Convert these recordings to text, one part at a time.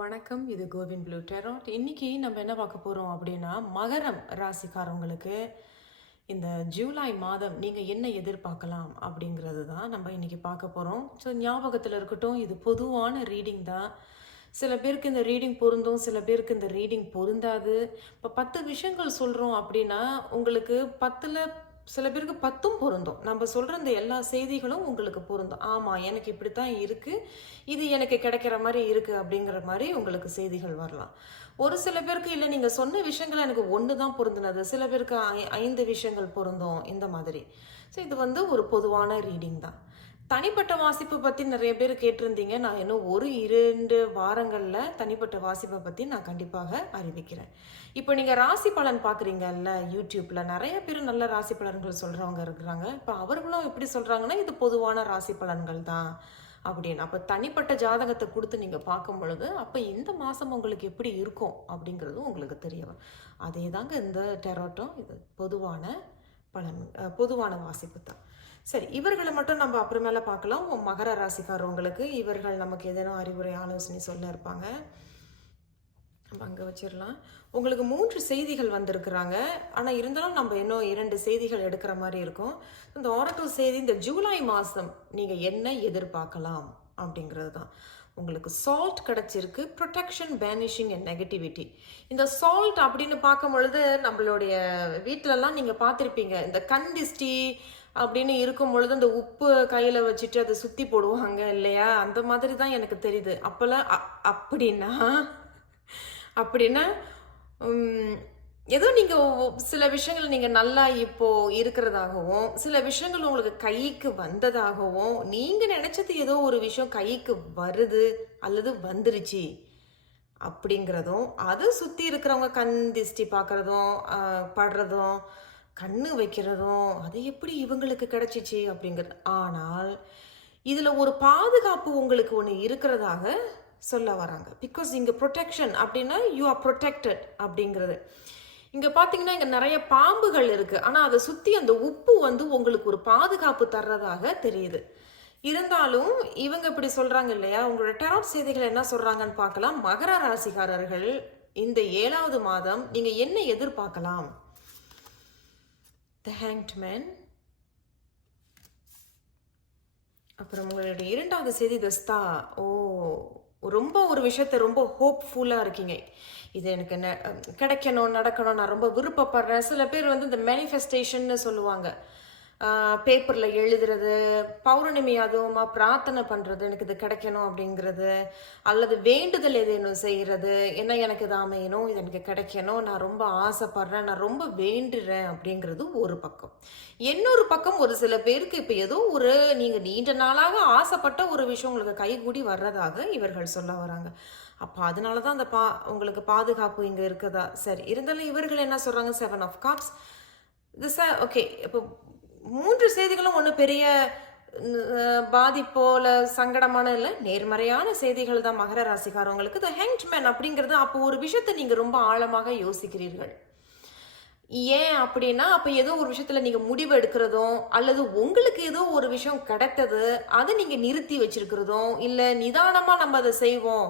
வணக்கம் இது Kovind blue tarot இன்றைக்கி நம்ம என்ன பார்க்க போகிறோம் அப்படின்னா மகரம் ராசிக்காரவங்களுக்கு இந்த ஜூலை மாதம் நீங்கள் என்ன எதிர்பார்க்கலாம் அப்படிங்கிறது தான் நம்ம இன்னைக்கு பார்க்க போகிறோம் ஸோ ஞாபகத்தில் இருக்கட்டும் இது பொதுவான ரீடிங் தான். சில பேருக்கு இந்த ரீடிங் பொருந்தும் சில பேருக்கு இந்த ரீடிங் பொருந்தாது. இப்போ பத்து விஷயங்கள் சொல்கிறோம் அப்படின்னா உங்களுக்கு பத்தில் சில பேருக்கு பத்தும் பொருந்தும். நம்ம சொல்கிற இந்த எல்லா செய்திகளும் உங்களுக்கு பொருந்தும். ஆமாம் எனக்கு இப்படி தான் இருக்குது இது எனக்கு கிடைக்கிற மாதிரி இருக்குது அப்படிங்கிற மாதிரி உங்களுக்கு செய்திகள் வரலாம். ஒரு சில பேருக்கு இல்லை நீங்கள் சொன்ன விஷயங்கள் எனக்கு ஒன்று தான் பொருந்தினது. சில பேருக்கு ஐ- ஐந்து விஷயங்கள் பொருந்தும். இந்த மாதிரி. ஸோ இது வந்து ஒரு பொதுவான ரீடிங் தான். தனிப்பட்ட வாசிப்பு பற்றி நிறைய பேர் கேட்டிருந்தீங்க. நான் இன்னும் ஒரு இரண்டு வாரங்களில் தனிப்பட்ட வாசிப்பை பற்றி நான் கண்டிப்பாக அறிவிக்கிறேன். இப்போ நீங்கள் ராசி பலன் பார்க்குறீங்கல்ல யூடியூப்பில் நிறைய பேர் நல்ல ராசி பலன்கள் சொல்கிறவங்க இருக்கிறாங்க. இப்போ அவர்களும் எப்படி சொல்கிறாங்கன்னா இது பொதுவான ராசி பலன்கள் தான் அப்படின்னு. அப்போ தனிப்பட்ட ஜாதகத்தை கொடுத்து நீங்கள் பார்க்கும் பொழுது அப்போ இந்த மாதம் உங்களுக்கு எப்படி இருக்கும் அப்படிங்கிறதும் உங்களுக்கு தெரிய வரும். அதே தாங்க இந்த டெரோட்டம் இது பொதுவான பலன் பொதுவான வாசிப்பு தான். சரி இவர்களை மட்டும் நம்ம அப்புறமேல பார்க்கலாம். மகர ராசிக்காரவங்களுக்கு இவர்கள் நமக்கு ஏதேனும் அறிவுரை ஆலோசனை சொல்ல இருப்பாங்க. நம்ம அங்கே வச்சிடலாம் உங்களுக்கு மூன்று செய்திகள் வந்திருக்கிறாங்க. ஆனால் இருந்தாலும் நம்ம இன்னும் இரண்டு செய்திகள் எடுக்கிற மாதிரி இருக்கும். இந்த ஓரக்கல் செய்தி இந்த ஜூலை மாதம் நீங்கள் என்ன எதிர்பார்க்கலாம் அப்படிங்கிறது தான் உங்களுக்கு சால்ட் கிடச்சிருக்கு. ப்ரொடெக்ஷன் பேனிஷிங் அண்ட் நெகட்டிவிட்டி இந்த சால்ட் அப்படின்னு பார்க்கும் பொழுது நம்மளுடைய வீட்டிலலாம் நீங்கள் பார்த்துருப்பீங்க. இந்த கண் திஷ்டி அப்படின்னு இருக்கும் பொழுது இந்த உப்பு கையில் வச்சுட்டு அதை சுற்றி போடுவாங்க இல்லையா? அந்த மாதிரி தான் எனக்கு தெரியுது. அப்போல்லாம் அப்படின்னா அப்படின்னா ஏதோ நீங்கள் சில விஷயங்கள் நீங்கள் நல்லா இப்போ இருக்கிறதாகவும் சில விஷயங்கள் உங்களுக்கு கைக்கு வந்ததாகவும் நீங்கள் நினச்சது ஏதோ ஒரு விஷயம் கைக்கு வருது அல்லது வந்துருச்சு அப்படிங்கிறதும் அதை சுற்றி இருக்கிறவங்க கண் திஷ்டி பார்க்குறதும் படுறதும் கண்ணு வைக்கிறதும் அது எப்படி இவங்களுக்கு கிடைச்சிச்சு அப்படிங்கிறது. ஆனால் இதில் ஒரு பாதுகாப்பு உங்களுக்கு ஒன்று இருக்கிறதாக சொல்ல வராங்க. பிகாஸ் இங்கே ப்ரொடெக்ஷன் அப்படின்னா யூ ஆர் ப்ரொடெக்டட் அப்படிங்கிறது. இங்கே பார்த்தீங்கன்னா இங்கே நிறைய பாம்புகள் இருக்குது ஆனால் அதை சுற்றி அந்த உப்பு வந்து உங்களுக்கு ஒரு பாதுகாப்பு தர்றதாக தெரியுது. இருந்தாலும் இவங்க இப்படி சொல்கிறாங்க இல்லையா? உங்களோட டெராப் செய்திகள் என்ன சொல்கிறாங்கன்னு பார்க்கலாம். மகர ராசிக்காரர்கள் இந்த ஏழாவது மாதம் நீங்கள் என்ன எதிர்பார்க்கலாம்? த ஹேங்ட் மேன் அப்புறம் உங்களுடைய இரண்டாவது செய்தி தஸ்தா ஓ ரொம்ப ஒரு விஷயத்த ரொம்ப ஹோப்ஃபுல்லாக இருக்கீங்க. இது எனக்கு ந கிடைக்கணும் நடக்கணும் நான் ரொம்ப விருப்பப்படுறேன். சில பேர் வந்து இந்த மேனிஃபெஸ்டேஷன்னு சொல்லுவாங்க. பேப்பரில் எழுதுறது பௌர்ணமி அதுவுமா பிரார்த்தனை பண்ணுறது எனக்கு இது கிடைக்கணும் அப்படிங்கிறது அல்லது வேண்டுதல் ஏதேனும் செய்கிறது என்ன எனக்கு இது அமையணும் இது எனக்கு கிடைக்கணும் நான் ரொம்ப ஆசைப்படுறேன் நான் ரொம்ப வேண்டுறேன் அப்படிங்கிறது ஒரு பக்கம். இன்னொரு பக்கம் ஒரு சில பேருக்கு இப்போ ஏதோ ஒரு நீங்கள் நீண்ட நாளாக ஆசைப்பட்ட ஒரு விஷயம் உங்களுக்கு கைகூடி வர்றதாக இவர்கள் சொல்ல வராங்க. அப்போ அதனால தான் அந்த பா உங்களுக்கு பாதுகாப்பு இங்கே இருக்குதா? சரி இருந்தாலும் இவர்கள் என்ன சொல்கிறாங்க செவன் ஆஃப் காப்ஸ் இது சார் ஓகே இப்போ மூன்று செய்திகளும் ஒன்றும் பெரிய அஹ், பாதிப்போல சங்கடமான இல்லை. நேர்மறையான செய்திகள் தான் மகர ராசிக்காரவங்களுக்கு. த ஹெங்க்மேன் அப்படிங்கிறது அப்போ ஒரு விஷயத்தை நீங்கள் ரொம்ப ஆழமாக யோசிக்கிறீர்கள். ஏன் அப்படின்னா அப்போ ஏதோ ஒரு விஷயத்தில் நீங்கள் முடிவு எடுக்கிறதும் அல்லது உங்களுக்கு ஏதோ ஒரு விஷயம் கிடைத்தது அதை நீங்கள் நிறுத்தி வச்சிருக்கிறதும் இல்லை நிதானமாக நம்ம அதை செய்வோம்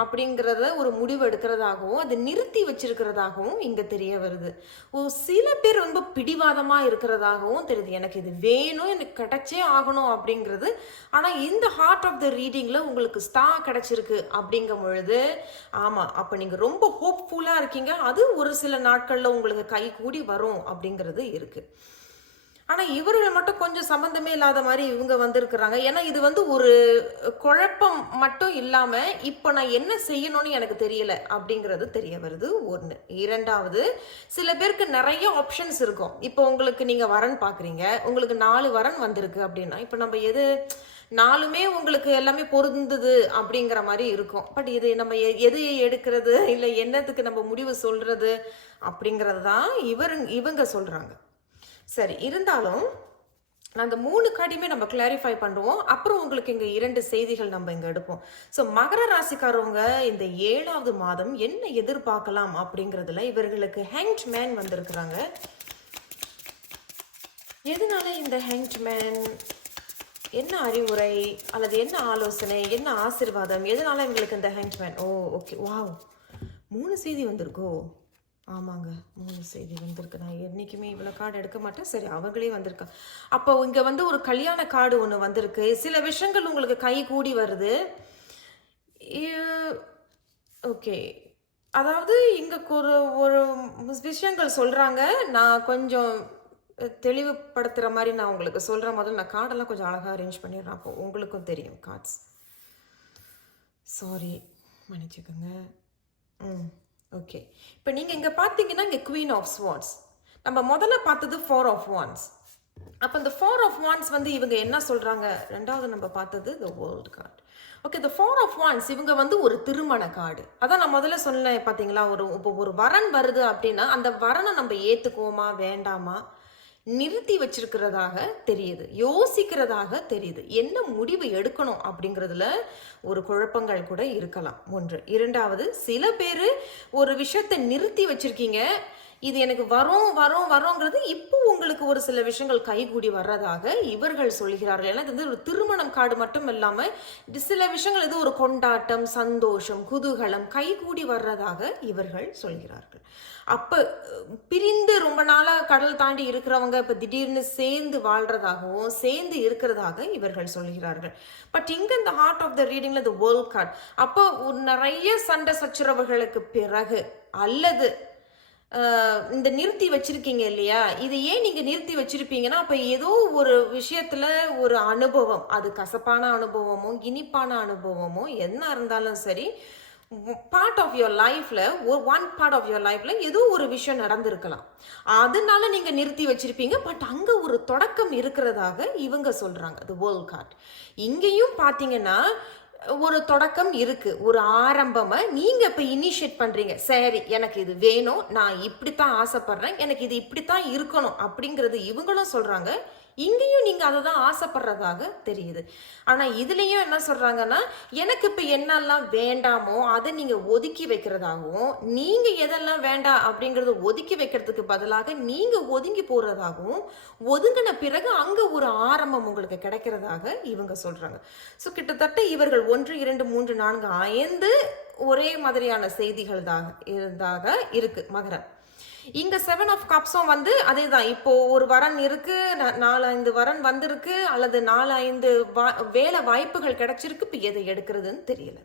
அப்படிங்கிறத ஒரு முடிவு எடுக்கிறதாகவும் அதை நிறுத்தி வச்சிருக்கிறதாகவும் இங்கே தெரிய வருது. ஓ சில பேர் ரொம்ப பிடிவாதமாக இருக்கிறதாகவும் தெரியுது. எனக்கு இது வேணும் எனக்கு கிடைச்சே ஆகணும் அப்படிங்கிறது. ஆனால் இந்த ஹார்ட் ஆஃப் த ரீடிங்கில் உங்களுக்கு ஸ்டா கிடைச்சிருக்கு அப்படிங்கும் பொழுது ஆமாம் அப்போ நீங்கள் ரொம்ப ஹோப்ஃபுல்லாக இருக்கீங்க. அது ஒரு சில நாட்களில் உங்களுக்கு கை கூடி வரும் அப்படிங்கிறது இருக்குது ஆனால் இவர்கள் மட்டும் கொஞ்சம் சம்மந்தமே இல்லாத மாதிரி இவங்க வந்திருக்கிறாங்க. ஏன்னா இது வந்து ஒரு குழப்பம் மட்டும் இல்லாமல் இப்போ நான் என்ன செய்யணும்னு எனக்கு தெரியல அப்படிங்கிறது தெரிய வருது. ஒன்று இரண்டாவது சில பேருக்கு நிறைய ஆப்ஷன்ஸ் இருக்கும். இப்போ உங்களுக்கு நீங்கள் வரன் பார்க்குறீங்க உங்களுக்கு நாலு வரன் வந்திருக்கு அப்படின்னா இப்போ நம்ம எது நாலுமே உங்களுக்கு எல்லாமே பொருந்தது அப்படிங்கிற மாதிரி இருக்கும். பட் இது நம்ம எ- எது எடுக்கிறது? இல்லை என்னத்துக்கு நம்ம முடிவு சொல்கிறது அப்படிங்கிறது தான் இவர் இவங்க சொல்கிறாங்க சரி இருந்தாலும் அந்த மூணு கார்டையுமே நம்ம கிளாரிஃபை பண்ணுவோம். அப்புறம் உங்களுக்கு இங்கே இரண்டு செய்திகள் நம்ம இங்கே எடுப்போம். ஸோ மகர ராசிக்காரவங்க இந்த ஏழாவது மாதம் என்ன எதிர்பார்க்கலாம் அப்படிங்கிறதுல இவர்களுக்கு ஹேங்ட் மேன் வந்திருக்கிறாங்க. எதனால இந்த ஹேங்ட் மேன் என்ன அறிவுரை? அல்லது என்ன ஆலோசனை? என்ன ஆசிர்வாதம்? எதனால இவங்களுக்கு இந்த ஹேங்க்மேன் ஓ ஓகே வாவ் மூணு செய்தி வந்திருக்கோ? ஆமாங்க மூணு செய்தி வந்திருக்கு. நான் என்றைக்குமே இவ்வளோ கார்டு எடுக்க மாட்டேன். சரி அவங்களே வந்திருக்கா. அப்போ இங்கே வந்து ஒரு கல்யாண கார்டு ஒன்று வந்திருக்கு. சில விஷயங்கள் உங்களுக்கு கை கூடி வருது. ஓகே. அதாவது இங்கே ஒரு ஒரு விஷயங்கள் சொல்கிறாங்க நான் கொஞ்சம் தெளிவுபடுத்துகிற மாதிரி நான் உங்களுக்கு சொல்கிறேன் முதல்ல நான் கார்டெல்லாம் கொஞ்சம் அழகாக அரேஞ்ச் பண்ணிடுறேன். அப்போ உங்களுக்கும் தெரியும் கார்ட்ஸ் சாரி மன்னிச்சுக்கோங்க. ம். ஓகே இப்போ நீங்கள் இங்கே பார்த்தீங்கன்னா இங்கே குவீன் ஆஃப் ஸ்வான்ஸ் நம்ம முதல்ல பார்த்தது ஃபோர் ஆஃப் ஒன்ஸ் அப்போ இந்த ஃபோர் ஆஃப் ஒன்ஸ் வந்து இவங்க என்ன சொல்கிறாங்க ரெண்டாவது நம்ம பார்த்தது த வேர்ல்டு கார்டு ஓகே இந்த ஃபோர் ஆஃப் ஒன்ஸ் இவங்க வந்து ஒரு திருமண கார்டு அதான் நான் முதல்ல சொன்னேன் பார்த்தீங்களா ஒரு இப்போ ஒரு வரன் வருது அப்படின்னா அந்த வரனை நம்ம ஏற்றுக்குவோமா வேண்டாமா? நிறுத்தி வச்சிருக்கிறதாக தெரியுது யோசிக்கிறதாக தெரியுது. என்ன முடிவு எடுக்கணும் அப்படிங்கிறதுல ஒரு குழப்பங்கள் கூட இருக்கலாம். ஒன்று. இரண்டாவது சில பேர் ஒரு விஷயத்தை நிறுத்தி வச்சிருக்கீங்க இது எனக்கு வரும் வரும் வரோங்கிறது இப்போ உங்களுக்கு ஒரு சில விஷயங்கள் கைகூடி வர்றதாக இவர்கள் சொல்கிறார்கள். ஏன்னா இது வந்து ஒரு திருமணம் காடு மட்டும் இல்லாமல் சில விஷயங்கள் இது ஒரு கொண்டாட்டம் சந்தோஷம் குதூகலம் கைகூடி வர்றதாக இவர்கள் சொல்கிறார்கள். அப்போ பிரிந்து ரொம்ப நாளாக கடல் தாண்டி இருக்கிறவங்க இப்போ திடீர்னு சேர்ந்து வாழ்றதாகவும் சேர்ந்து இருக்கிறதாக இவர்கள் சொல்கிறார்கள். பட் இங்கே இந்த ஹார்ட் ஆஃப் த ரீடிங்ல இந்த வேர்ல்ட் கார்ட் அப்போ நிறைய சண்டை சச்சரவுகளுக்கு பிறகு அல்லது இந்த நிறுத்தி வச்சிருக்கீங்க இல்லையா? இது ஏன் நீங்க நிறுத்தி வச்சிருப்பீங்கன்னா அப்ப ஏதோ ஒரு விஷயத்துல ஒரு அனுபவம் அது கசப்பான அனுபவமோ இனிப்பான அனுபவமோ என்ன இருந்தாலும் சரி பார்ட் ஆஃப் யுவர் லைஃப்ல ஒன் பார்ட் ஆஃப் யுவர் லைஃப்ல ஏதோ ஒரு விஷயம் நடந்திருக்கலாம். அதனால நீங்க நிறுத்தி வச்சிருப்பீங்க பட் அங்க ஒரு தொடக்கம் இருக்கிறதாக இவங்க சொல்றாங்க அது வேர்ல்ட் கார்ட் இங்கேயும் பார்த்தீங்கன்னா ஒரு தொடக்கம் இருக்கு ஒரு ஆரம்பமாக நீங்க இப்ப இனிஷியேட் பண்றீங்க. சரி எனக்கு இது வேணும் நான் இப்படித்தான் ஆசைப்படுறேன் எனக்கு இது இப்படித்தான் இருக்கணும் அப்படிங்கறது இவங்களும் சொல்றாங்க. இங்கேயும் நீங்கள் அதை தான் ஆசைப்படுறதாக தெரியுது. ஆனால் இதுலேயும் என்ன சொல்கிறாங்கன்னா எனக்கு இப்போ என்னெல்லாம் வேண்டாமோ அதை நீங்கள் ஒதுக்கி வைக்கிறதாகவும் நீங்கள் எதெல்லாம் வேண்டாம் அப்படிங்கிறத ஒதுக்கி வைக்கிறதுக்கு பதிலாக நீங்கள் ஒதுங்கி போகிறதாகவும் ஒதுங்கின பிறகு அங்கே ஒரு ஆரம்பம் உங்களுக்கு கிடைக்கிறதாக இவங்க சொல்கிறாங்க ஸோ கிட்டத்தட்ட இவர்கள் ஒன்று இரண்டு மூன்று நான்கு ஐந்து ஒரே மாதிரியான செய்திகள் தான் இருந்தாக இருக்குது மகரம். இங்க செவன் ஆஃப் கப்ஸும் வந்து அதே தான் இப்போ ஒரு வரன் இருக்கு நாலு ஐந்து வரன் வந்திருக்கு அல்லது நாலு ஐந்து வா- வேலை வாய்ப்புகள் கிடைச்சிருக்கு இப்போ எதை எடுக்கிறதுன்னு தெரியல.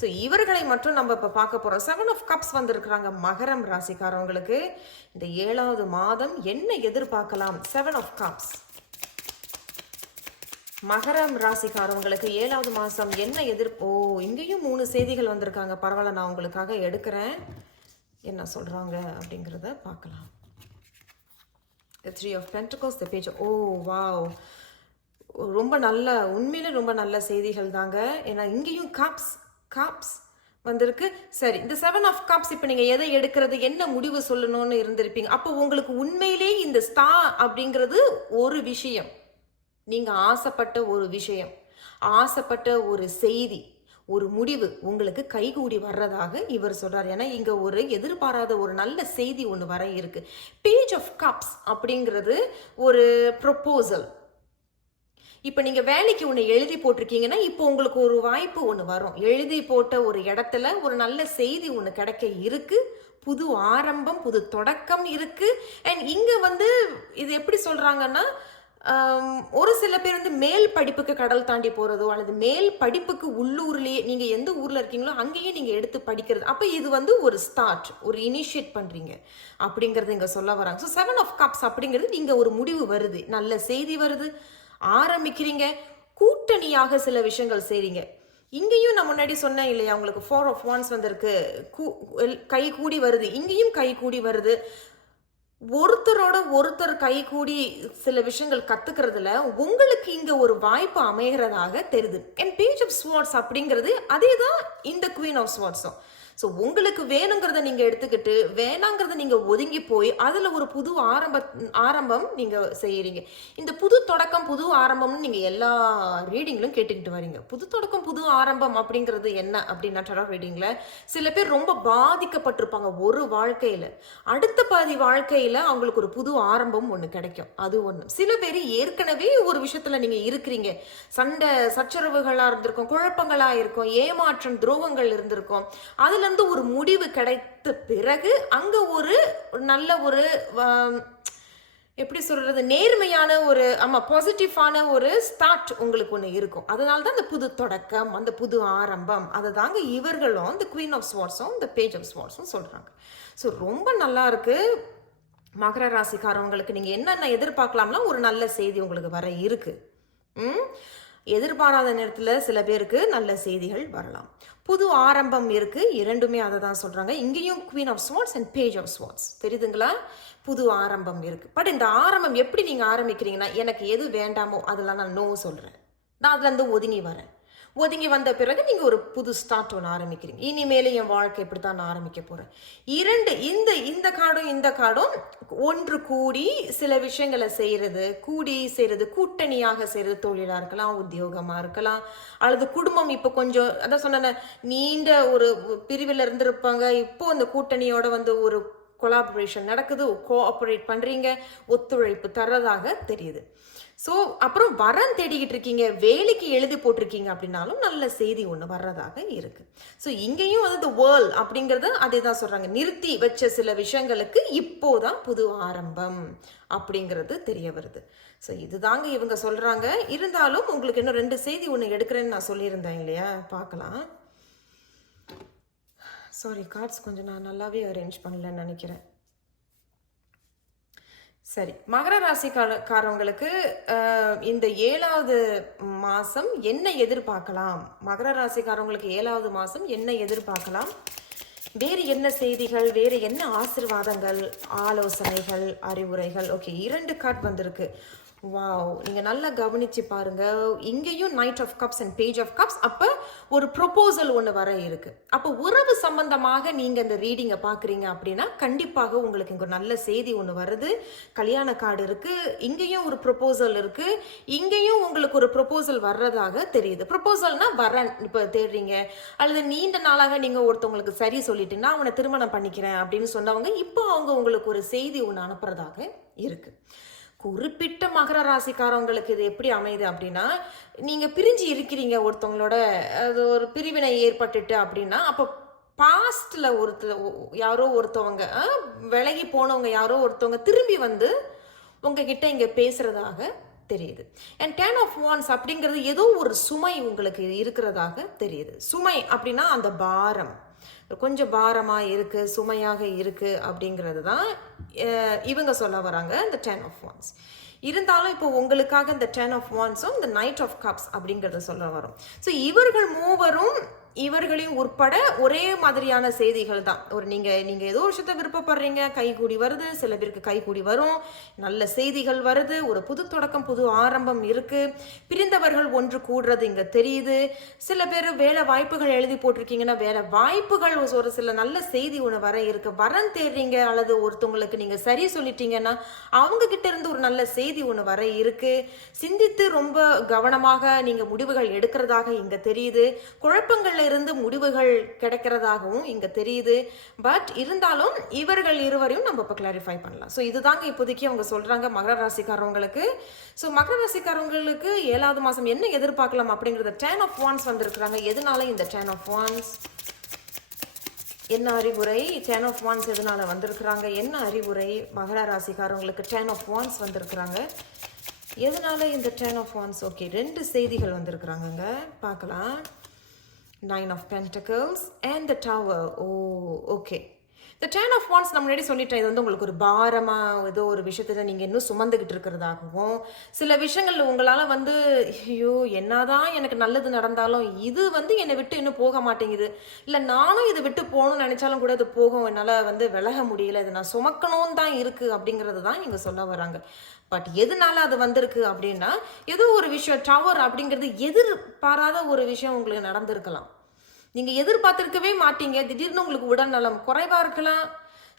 ஸோ இவர்களை மட்டும் நம்ம இப்போ பார்க்க போகிறோம் செவன் ஆஃப் கப்ஸ் வந்திருக்கிறாங்க மகரம் ராசிக்காரவங்களுக்கு. இந்த ஏழாவது மாதம் என்ன எதிர்பார்க்கலாம்? செவன் ஆஃப் கப்ஸ் மகரம் ராசிக்காரவங்களுக்கு ஏழாவது மாதம் என்ன எதிர்ப்போ இங்கேயும் மூணு செய்திகள் வந்திருக்காங்க. பரவாயில்ல நான் உங்களுக்காக எடுக்கிறேன். என்ன சொல்கிறாங்க அப்படிங்கிறத பார்க்கலாம். Three of pentacles the page oh wow ரொம்ப நல்ல உண்மையிலே ரொம்ப நல்ல செய்திகள் தாங்க. ஏன்னா இங்கேயும் காப்ஸ் காப்ஸ் வந்திருக்கு. சரி இந்த செவன் ஆஃப் காப்ஸ் இப்போ நீங்கள் எதை எடுக்கிறது என்ன முடிவு சொல்லணும்னு இருந்திருப்பீங்க. அப்போ உங்களுக்கு உண்மையிலே இந்த ஸ்டா அப்படிங்கிறது ஒரு விஷயம். நீங்கள் ஆசைப்பட்ட ஒரு விஷயம். ஆசைப்பட்ட ஒரு செய்தி. ஒரு முடிவு உங்களுக்கு கைகூடி வர்றதாக இவர் சொல்கிறார் ஏன்னா இங்கே ஒரு எதிர்பாராத ஒரு நல்ல செய்தி ஒன்று வர இருக்கு. பேஜ் ஆஃப் கப்ஸ் அப்படிங்கிறது ஒரு ப்ரொப்போசல் இப்போ நீங்கள் வேலைக்கு ஒன்று எழுதி போட்டிருக்கீங்கன்னா இப்போ உங்களுக்கு ஒரு வாய்ப்பு ஒன்று வரும். எழுதி போட்ட ஒரு இடத்துல ஒரு நல்ல செய்தி ஒன்று கிடைக்க இருக்கு. புது ஆரம்பம் புது தொடக்கம் இருக்கு. அண்ட் இங்கே வந்து இது எப்படி சொல்கிறாங்கன்னா ஒரு சில பேர் வந்து மேல் படிப்புக்கு கடல் தாண்டி போகிறதோ அல்லது மேல் படிப்புக்கு உள்ளூர்லேயே நீங்கள் எந்த ஊரில் இருக்கீங்களோ அங்கேயே நீங்கள் எடுத்து படிக்கிறது. அப்போ இது வந்து ஒரு ஸ்டார்ட் ஒரு இனிஷியேட் பண்ணுறீங்க அப்படிங்கிறது இங்கே சொல்ல வராங்க. ஸோ செவன் ஆஃப் கப்ஸ் அப்படிங்கிறது நீங்கள் ஒரு முடிவு வருது. நல்ல செய்தி வருது. ஆரம்பிக்கிறீங்க. கூட்டணியாக சில விஷயங்கள் செய்கிறீங்க இங்கேயும் நான் முன்னாடி சொன்னேன் இல்லையா உங்களுக்கு ஃபோர் ஆஃப் ஒன்ஸ் வந்திருக்கு. கூ- கை கூடி வருது. இங்கேயும் கை கூடி வருது. ஒருத்தரோட ஒருத்தர் கை கூடி சில விஷயங்கள் கத்துக்கிறதுல உங்களுக்கு இங்க ஒரு வாய்ப்பு அமைகிறதாக தெரியுது. என் பேஜ் ஆஃப் ஸ்வாட்ஸ் அப்படிங்கிறது அதே தான் இந்த குவீன் ஆஃப் ஸ்வாட்ஸும் ஸோ உங்களுக்கு வேணுங்கிறத நீங்கள் எடுத்துக்கிட்டு வேணாங்கிறத நீங்கள் ஒதுங்கி போய் அதில் ஒரு புது ஆரம்ப ஆரம்பம் நீங்கள் செய்கிறீங்க இந்த புது தொடக்கம் புது ஆரம்பம்னு நீங்கள் எல்லா ரீடிங்லையும் கேட்டுக்கிட்டு வரீங்க. புது தொடக்கம் புது ஆரம்பம் அப்படிங்கிறது என்ன அப்படின்னா டரா ரீடிங்கில் சில பேர் ரொம்ப பாதிக்கப்பட்டிருப்பாங்க ஒரு வாழ்க்கையில். அடுத்த பாதி வாழ்க்கையில் அவங்களுக்கு ஒரு புது ஆரம்பம் ஒன்று கிடைக்கும். அது ஒன்று சில பேர் ஏற்கனவே ஒரு விஷயத்தில் நீங்கள் இருக்கிறீங்க. சண்டை சச்சரவுகளாக இருந்திருக்கும் குழப்பங்களாக இருக்கும் ஏமாற்றம் துரோகங்கள் இருந்திருக்கும். அதில் அதுலேருந்து ஒரு முடிவு கிடைத்த பிறகு அங்கே ஒரு நல்ல ஒரு எப்படி சொல்கிறது நேர்மையான ஒரு ஆமாம் பாசிட்டிவான ஒரு ஸ்டார்ட் உங்களுக்கு ஒன்று இருக்கும். அதனால தான் இந்த புது தொடக்கம் அந்த புது ஆரம்பம் அதை தாங்க இவர்களும் இந்த குவீன் ஆஃப் ஸ்வார்ட்ஸும் இந்த பேஜ் ஆஃப் ஸ்வார்ட்ஸும் சொல்கிறாங்க ஸோ ரொம்ப நல்லா இருக்குது மகர ராசிக்காரவங்களுக்கு நீங்கள் என்னென்ன எதிர்பார்க்கலாம்னா ஒரு நல்ல செய்தி உங்களுக்கு வர இருக்கு. ம்? எதிர்பாராத நேரத்தில் சில பேருக்கு நல்ல செய்திகள் வரலாம். புது ஆரம்பம் இருக்குது இரண்டுமே அதை தான் சொல்கிறாங்க இங்கேயும் queen of swords and page of swords தெரியுதுங்களா? புது ஆரம்பம் இருக்குது பட் இந்த ஆரம்பம் எப்படி நீங்கள் ஆரம்பிக்கிறீங்கன்னா எனக்கு எது வேண்டாமோ அதெல்லாம் நான் நோ சொல்கிறேன் நான் அதுலேருந்து ஒதுங்கி வரேன். ஒதுங்கி வந்த பிறகு நீங்கள் ஒரு புது ஸ்டார்ட் ஒன்று ஆரம்பிக்கிறீங்க. இனிமேல் என் வாழ்க்கை இப்படித்தான் நான் ஆரம்பிக்க போகிறேன் இரண்டு இந்த இந்த கார்டும் இந்த கார்டும் ஒன்று கூடி சில விஷயங்களை செய்கிறது கூடி செய்கிறது கூட்டணியாக செய்கிறது தொழிலாக இருக்கலாம் உத்தியோகமாக இருக்கலாம் அல்லது குடும்பம் இப்போ கொஞ்சம் அதான் சொன்னேன் நீண்ட ஒரு பிரிவில் இருந்திருப்பாங்க. இப்போ அந்த கூட்டணியோட வந்து ஒரு கொலாபரேஷன் நடக்குது கோஆப்ரேட் பண்ணுறீங்க ஒத்துழைப்பு தர்றதாக தெரியுது. ஸோ அப்புறம் வரன் தேடிக்கிட்டு இருக்கீங்க வேலைக்கு எழுதி போட்டிருக்கீங்க அப்படின்னாலும் நல்ல செய்தி ஒன்று வர்றதாக இருக்கு. ஸோ இங்கேயும் வந்து இந்த வேர்ல் அப்படிங்கிறது அதே தான் சொல்கிறாங்க நிறுத்தி வச்ச சில விஷயங்களுக்கு இப்போதான் புது ஆரம்பம் அப்படிங்கிறது தெரிய வருது. ஸோ இதுதாங்க இவங்க சொல்கிறாங்க இருந்தாலும் உங்களுக்கு இன்னும் ரெண்டு செய்தி ஒன்று எடுக்கிறேன்னு நான் சொல்லியிருந்தேன் இல்லையா? பார்க்கலாம். சாரி கார்ட்ஸ் கொஞ்சம் நான் நல்லாவே அரேஞ்ச் பண்ணலன்னு நினைக்கிறேன். சரி மகர ராசிக்காரவங்களுக்கு இந்த ஏழாவது மாதம் என்ன எதிர்பார்க்கலாம்? மகர ராசிக்காரவங்களுக்கு ஏழாவது மாதம் என்ன எதிர்பார்க்கலாம்? வேறு என்ன செய்திகள் வேறு என்ன ஆசிர்வாதங்கள் ஆலோசனைகள் அறிவுரைகள்? ஓகே இரண்டு கார்ட் வந்திருக்கு. வாவ் நீங்கள் நல்லா கவனிச்சு பாருங்கள் இங்கேயும் knight of cups and page of cups அப்போ ஒரு ப்ரொப்போசல் ஒன்று வர இருக்குது அப்போ உறவு சம்பந்தமாக நீங்கள் இந்த ரீடிங்கை பார்க்குறீங்க அப்படின்னா கண்டிப்பாக உங்களுக்கு இங்கே ஒரு நல்ல செய்தி ஒன்று வருது. கல்யாண கார்டு இருக்குது இங்கேயும் ஒரு ப்ரொப்போசல் இருக்குது இங்கேயும் உங்களுக்கு ஒரு ப்ரொப்போசல் வர்றதாக தெரியுது. ப்ரொப்போசல்னால் வரன் இப்போ தேடுறீங்க. அல்லது நீண்ட நாளாக நீங்கள் ஒருத்தவங்களுக்கு சரி சொல்லிட்டீங்கன்னா அவனை திருமணம் பண்ணிக்கிறேன் அப்படின்னு சொன்னவங்க இப்போ அவங்க உங்களுக்கு ஒரு செய்தி ஒன்று அனுப்புகிறதாக இருக்குது குறிப்பிட்ட மகர ராசிக்காரவங்களுக்கு இது எப்படி அமையுது அப்படின்னா நீங்கள் பிரிஞ்சு இருக்கிறீங்க ஒருத்தவங்களோட அது ஒரு பிரிவினை ஏற்பட்டுட்டு அப்படின்னா அப்போ பாஸ்டில் ஒருத்தர் யாரோ ஒருத்தவங்க விலகி போனவங்க யாரோ ஒருத்தவங்க திரும்பி வந்து உங்ககிட்ட இங்கே பேசுகிறதாக தெரியுது. அண்ட் டேன் ஆஃப் வான்ஸ் அப்படிங்கிறது ஏதோ ஒரு சுமை உங்களுக்கு இருக்கிறதாக தெரியுது. சுமை அப்படின்னா அந்த பாரம். கொஞ்சம் பாரமா இருக்கு சுமையாக இருக்கு அப்படிங்கிறது தான் இவங்க சொல்ல வராங்க இந்த டென் ஆஃப் ஒன்ஸ் இருந்தாலும் இப்போ உங்களுக்காக இந்த டென் ஆஃப் ஒன்ஸும் இந்த நைட் ஆஃப் கப்ஸ் அப்படிங்கிறத சொல்ல வரும். ஸோ இவர்கள் மூவரும் இவர்களையும் உட்பட ஒரே மாதிரியான செய்திகள் தான். ஒரு நீங்க நீங்க ஏதோ விஷயத்த விருப்பப்படுறீங்க கைகூடி வருது சில பேருக்கு கைகூடி வரும் நல்ல செய்திகள் வருது ஒரு புது தொடக்கம் புது ஆரம்பம் இருக்கு பிரிந்தவர்கள் ஒன்று கூடுறது இங்க தெரியுது சில பேர் வேலை வாய்ப்புகள் எழுதி போட்டிருக்கீங்கன்னா வேலை வாய்ப்புகள் ஒரு சில நல்ல செய்தி ஒன்று வர இருக்கு வரன் தேடுறீங்க அல்லது ஒருத்தவங்களுக்கு நீங்க சரி சொல்லிட்டீங்கன்னா அவங்க கிட்ட இருந்து ஒரு நல்ல செய்தி ஒன்று வர இருக்கு. சிந்தித்து ரொம்ப கவனமாக நீங்க முடிவுகள் எடுக்கிறதாக இங்க தெரியுது. குழப்பங்கள்ல இருந்து முடிவுகள் கிடைக்கிறதாகவும் இங்க தெரியுது. பட் இருந்தாலும் இவர்கள் இருவரையும் நம்ம இப்போ கிளாரிஃபை பண்ணலாம். ஸோ இதுதாங்க இப்போதைக்கு அவங்க சொல்றாங்க மகர ராசிக்காரவங்களுக்கு. ஸோ மகர ராசிக்காரவங்களுக்கு ஏழாவது மாசம் என்ன எதிர்பார்க்கலாம் அப்படிங்கறத டேன் ஆஃப் வான்ஸ் வந்திருக்கிறாங்க. எதனால இந்த டேன் ஆஃப் ஒன்ஸ் என்ன அறிவுரை? டென் ஆஃப் வான்ஸ் எதனால வந்திருக்கிறாங்க? என்ன அறிவுரை? மகர ராசிக்காரவங்களுக்கு டென் ஆஃப் வான்ஸ் வந்திருக்கிறாங்க. எதனால இந்த டென் ஆஃப் ஒன்ஸ் ஓகே ரெண்டு செய்திகள் வந்திருக்கிறாங்கங்க. பார்க்கலாம். Nine of Pentacles and the Tower. Oh, okay. இந்த டேன் ஆஃப் வான்ஸ் நான் முன்னாடி சொல்லிட்டேன் இது வந்து உங்களுக்கு ஒரு பாரமாக ஏதோ ஒரு விஷயத்தில் நீங்கள் இன்னும் சுமந்துக்கிட்டு இருக்கிறதாகவும் சில விஷயங்கள் உங்களால் வந்து ஐயோ என்னதான் எனக்கு நல்லது நடந்தாலும் இது வந்து என்னை விட்டு இன்னும் போக மாட்டேங்குது. இல்லை நானும் இதை விட்டு போகணும்னு நினைச்சாலும் கூட இது போகும் என்னால் வந்து விலக முடியல இது நான் சுமக்கணும் தான் இருக்குது அப்படிங்கிறது தான் இங்கே சொல்ல வராங்க. பட் எதனால அது வந்திருக்கு அப்படின்னா ஏதோ ஒரு விஷயம் டவர் அப்படிங்கிறது எதிர்பாராத ஒரு விஷயம் உங்களுக்கு நடந்திருக்கலாம். நீங்கள் எதிர்பார்த்துருக்கவே மாட்டீங்க. திடீர்னு உங்களுக்கு உடல்நலம் குறைவாக இருக்கலாம்.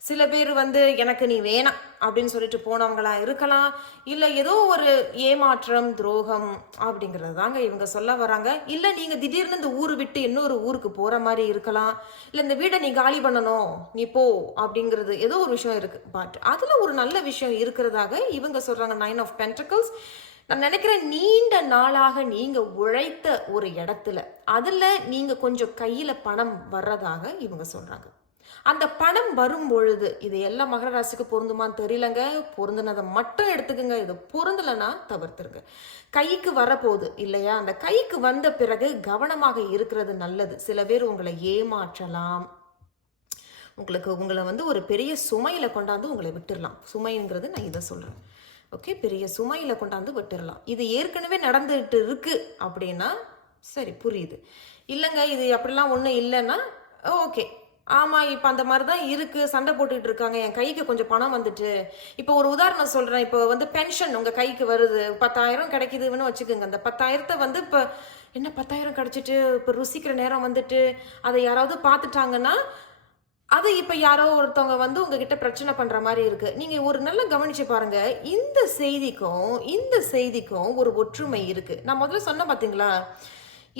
சில பேர் வந்து எனக்கு நீ வேணாம் அப்படின்னு சொல்லிட்டு போனவங்களா இருக்கலாம். இல்லை ஏதோ ஒரு ஏமாற்றம் துரோகம் அப்படிங்கிறது தாங்க இவங்க சொல்ல வராங்க. இல்லை நீங்கள் திடீர்னு இந்த ஊர் விட்டு இன்னொரு ஊருக்கு போகிற மாதிரி இருக்கலாம். இல்லை இந்த வீடை நீ காலி பண்ணணும். நீ போ அப்படிங்கிறது ஏதோ ஒரு விஷயம் இருக்குது பட் அதில் ஒரு நல்ல விஷயம் இருக்கிறதாக இவங்க சொல்கிறாங்க நைன் ஆஃப் பென்டக்கல்ஸ் நான் நினைக்கிறேன் நீண்ட நாளாக நீங்க உழைத்த ஒரு இடத்துல அதுல நீங்க கொஞ்சம் கையில பணம் வர்றதாக இவங்க சொல்றாங்க. அந்த பணம் வரும் பொழுது இது எல்லாம் மகர ராசிக்கு பொருந்துமான்னு தெரியலங்க பொருந்துனதை மட்டும் எடுத்துக்கோங்க இது பொருந்தலைன்னா தவிர்த்துருங்க. கைக்கு வரப்போகுது இல்லையா? அந்த கைக்கு வந்த பிறகு கவனமாக இருக்கிறது நல்லது. சில பேர் உங்களை ஏமாற்றலாம். உங்களுக்கு உங்களை வந்து ஒரு பெரிய சுமையில கொண்டாந்து உங்களை விட்டுடலாம் சுமைங்கிறது நான் இதை சொல்றேன். ஓகே பெரிய சுமையில் கொண்டாந்து விட்டுடலாம் இது ஏற்கனவே நடந்துட்டு இருக்கு அப்படின்னா சரி புரியுது. இல்லைங்க இது அப்படிலாம் ஒன்றும் இல்லைன்னா ஓகே. ஆமாம் இப்போ அந்த மாதிரி தான் இருக்குது சண்டை போட்டுட்டு இருக்காங்க. என் கைக்கு கொஞ்சம் பணம் வந்துட்டு. இப்போ ஒரு உதாரணம் சொல்கிறேன் இப்போ வந்து பென்ஷன் உங்கள் கைக்கு வருது. பத்தாயிரம் கிடைக்குதுன்னு வச்சுக்கோங்க. அந்த பத்தாயிரத்தை வந்து இப்போ என்ன பத்தாயிரம் கிடைச்சிட்டு இப்போ ருசிக்கிற நேரம் வந்துட்டு அதை யாராவது பார்த்துட்டாங்கன்னா அது இப்போ யாரோ ஒருத்தவங்க வந்து உங்ககிட்ட பிரச்சனை பண்ணுற மாதிரி இருக்கு. நீங்கள் ஒரு நல்லா கவனிச்சு பாருங்க. இந்த செய்திக்கும் இந்த செய்திக்கும் ஒரு ஒற்றுமை இருக்கு. நான் முதல்ல சொன்ன பார்த்தீங்களா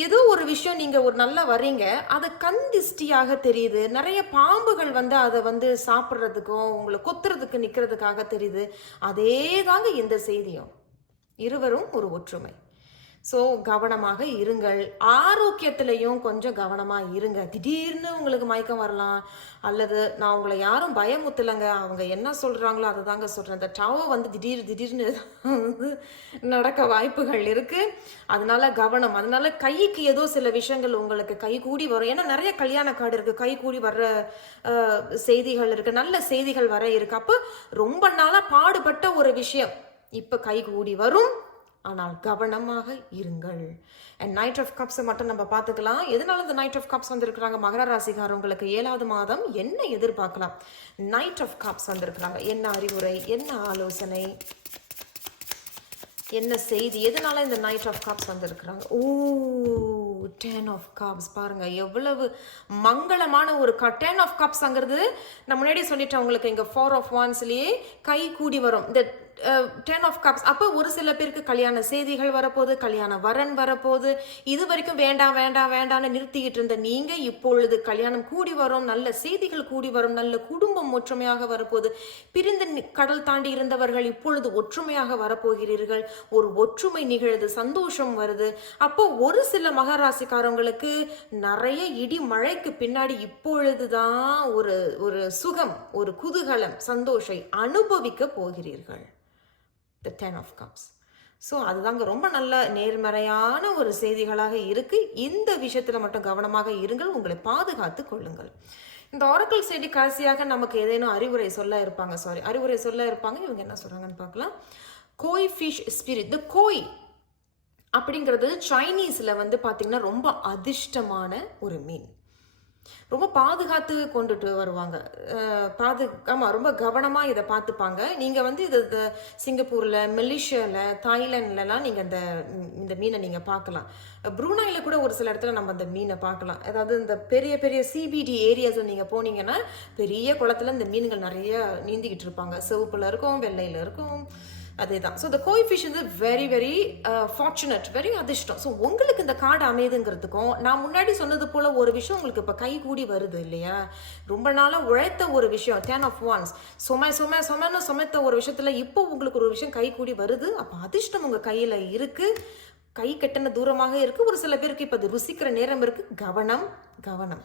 ஏதோ ஒரு விஷயம் நீங்கள் ஒரு நல்லா வர்றீங்க. அது கண் திஷ்டியாக தெரியுது. நிறைய பாம்புகள் வந்து அதை வந்து சாப்பிட்றதுக்கும் உங்களை கொத்துறதுக்கு நிற்கிறதுக்காக தெரியுது. அதே தாங்க இந்த செய்தியும். இருவரும் ஒரு ஒற்றுமை. ஸோ கவனமாக இருங்கள். ஆரோக்கியத்திலையும் கொஞ்சம் கவனமாக இருங்க. திடீர்னு உங்களுக்கு மயக்கம் வரலாம். அல்லது நான் உங்களை யாரும் பயமுத்தலைங்க. அவங்க என்ன சொல்கிறாங்களோ அதை தாங்க சொல்கிறேன் இந்த டவோ வந்து திடீர் திடீர்னு வந்து நடக்க வாய்ப்புகள் இருக்குது அதனால கவனம். அதனால கைக்கு ஏதோ சில விஷயங்கள் உங்களுக்கு கை கூடி வரும். ஏன்னா நிறைய கல்யாண கார்டு இருக்குது கை கூடி வர்ற செய்திகள் இருக்குது நல்ல செய்திகள் வர இருக்கு. அப்போ ரொம்ப நாளாக பாடுபட்ட ஒரு விஷயம். இப்போ கை கூடி வரும். ஆனால் கவனமாக இருங்கள். அண்ட் நைட் ஆஃப் கப்ஸை மட்டும் நம்ம பார்த்துக்கலாம். எதனால இந்த நைட் ஆஃப் கப்ஸ் வந்திருக்கிறாங்க? மகர ராசிகாரவங்களுக்கு ஏழாவது மாதம் என்ன எதிர்பார்க்கலாம்? நைட் ஆஃப் கப்ஸ் வந்திருக்கிறாங்க. என்ன அறிவுரை? என்ன ஆலோசனை? என்ன செய்தி? எதனால இந்த நைட் ஆஃப் கப்ஸ் வந்திருக்கிறாங்க? ஓ டென் ஆஃப் கப்ஸ் பாருங்க எவ்வளவு மங்களமான ஒரு க டென் ஆஃப் கப்ஸ்ங்கிறது நான் முன்னாடி சொல்லிட்டேன் உங்களுக்கு இங்கே ஃபோர் ஆஃப் ஒன்ஸ்லேயே கை கூடி வரும். இந்த டென் ஆஃப் கப்ஸ் அப்போ ஒரு சில பேருக்கு கல்யாண செய்திகள் வரப்போகுது கல்யாண வரன் வரப்போகுது. இது வரைக்கும் வேண்டாம் வேண்டாம் வேண்டாம்னு நிறுத்திக்கிட்டு இருந்த நீங்க இப்பொழுது கல்யாணம் கூடி வரும் நல்ல செய்திகள் கூடி வரும் நல்ல குடும்பம் ஒற்றுமையாக வரப்போகுது. பிரிந்து கடல் தாண்டி இருந்தவர்கள் இப்பொழுது ஒற்றுமையாக வரப்போகிறீர்கள். ஒரு ஒற்றுமை நிகழுது சந்தோஷம் வருது. அப்போ ஒரு சில மகராசிக்காரங்களுக்கு நிறைய இடி மழைக்கு பின்னாடி இப்பொழுதுதான் ஒரு ஒரு சுகம் ஒரு குதூகலம் சந்தோஷை அனுபவிக்க போகிறீர்கள். The ten of cups so அதுதாங்க ரொம்ப நல்ல நேர்மறையான ஒரு செய்திகளாக இருக்குது இந்த விஷயத்தில் மட்டும் கவனமாக இருங்கள். உங்களை பாதுகாத்து கொள்ளுங்கள். இந்த ஆரக்கிள் செய்தி கடைசியாக நமக்கு ஏதேனும் அறிவுரை சொல்ல இருப்பாங்க? சாரி அறிவுரை சொல்ல இருப்பாங்க. இவங்க என்ன சொல்கிறாங்கன்னு பார்க்கலாம். கோய் ஃபிஷ் ஸ்பிரிட் த கோய் அப்படிங்கிறது சைனீஸில் வந்து பார்த்திங்கன்னா ரொம்ப அதிர்ஷ்டமான ஒரு மீன். ரொம்ப பாதுகாத்து கொண்டுட்டு வருவாங்க. பாது ஆமாம் ரொம்ப கவனமாக இதை பார்த்துப்பாங்க. நீங்கள் வந்து இது இந்த சிங்கப்பூரில் மலேசியாவில் தாய்லாண்ட்லலாம் நீங்கள் இந்த இந்த மீனை நீங்கள் பார்க்கலாம். ப்ரூனாயில் கூட ஒரு சில இடத்துல நம்ம அந்த மீனை பார்க்கலாம். அதாவது இந்த பெரிய பெரிய சிபிடி ஏரியாஸில் நீங்கள் போனீங்கன்னா பெரிய குளத்துல இந்த மீன்கள் நிறைய நீந்திக்கிட்டு இருப்பாங்க. சிவப்பில் இருக்கும் வெள்ளையில் இருக்கும். அதே தான் ஸோ இந்த coefficient very very fortunate very அதிர்ஷ்டம். ஸோ உங்களுக்கு இந்த கார்டு அமையுதுங்கிறதுக்கும் நான் முன்னாடி சொன்னது போல ஒரு விஷயம் உங்களுக்கு இப்போ கை கூடி வருது இல்லையா? ரொம்ப நாளாக உழைத்த ஒரு விஷயம் டென் ஆஃப் ஒன்ஸ் சுமை சுமை சுமைன்னு சுமைத்த ஒரு விஷயத்தில் இப்போ உங்களுக்கு ஒரு விஷயம் கை கூடி வருது. அப்போ அதிர்ஷ்டம் உங்கள் கையில் இருக்குது கை கெட்டன தூரமாக இருக்கு. ஒரு சில பேருக்கு இப்போ அது ருசிக்கிற நேரம் இருக்கு. கவனம் கவனம்.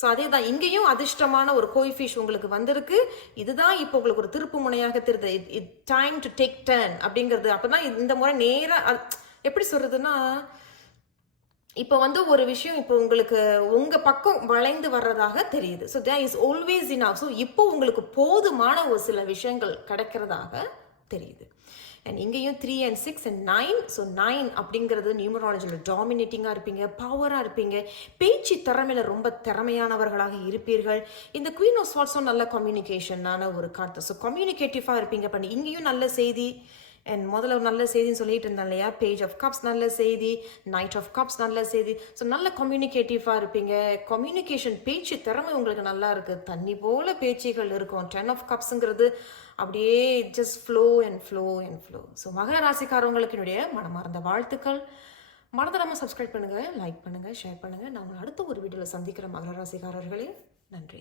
ஸோ அதே தான் இங்கேயும் அதிர்ஷ்டமான ஒரு கோய் ஃபிஷ் உங்களுக்கு வந்திருக்கு. இதுதான் இப்போ உங்களுக்கு ஒரு திருப்பு முனையாக தெரியுது. It time to take turn அப்படிங்கிறது. அப்பதான் இந்த முறை நேராக எப்படி சொல்றதுன்னா இப்போ வந்து ஒரு விஷயம் இப்போ உங்களுக்கு உங்க பக்கம் வளைந்து வர்றதாக தெரியுது. So there is always enough so இப்போ உங்களுக்கு போதுமான ஒரு சில விஷயங்கள் கிடைக்கிறதாக தெரியுது. அண்ட் இங்கேயும் three and six and nine so nine அப்படிங்கிறது நியூமராலஜியில் டாமினேட்டிங்காக இருப்பீங்க பவராக இருப்பீங்க. பேச்சு திறமையில் ரொம்ப திறமையானவர்களாக இருப்பீர்கள். இந்த குயின் ஆஃப் ஸ்வாட்ஸும் நல்ல கம்யூனிகேஷனான ஒரு கார்டு ஸோ கம்யூனிகேட்டிவாக இருப்பீங்க பண்ணி இங்கேயும் நல்ல செய்தி. அண்ட் முதல்ல ஒரு நல்ல செய்தின்னு சொல்லிட்டு இருந்தேன் இல்லையா? பேஜ் ஆஃப் கப்ஸ் நல்ல செய்தி. நைட் ஆஃப் கப்ஸ் நல்ல செய்தி. ஸோ நல்ல கம்யூனிகேட்டிவாக இருப்பீங்க. கம்யூனிகேஷன் பேச்சு திறமை உங்களுக்கு நல்லா இருக்குது தண்ணி போல பேச்சுகள் இருக்கும். டென் ஆஃப் கப்ஸுங்கிறது அப்படியே just flow and flow and flow so மகர ராசிக்காரவங்களுக்கு என்னுடைய மனமார்ந்த வாழ்த்துக்கள். மறந்துடாமல் சப்ஸ்கிரைப் பண்ணுங்கள் லைக் பண்ணுங்கள் ஷேர் பண்ணுங்கள் நாங்கள் அடுத்த ஒரு வீடியோவில் சந்திக்கிற மகர ராசிக்காரர்களே நன்றி.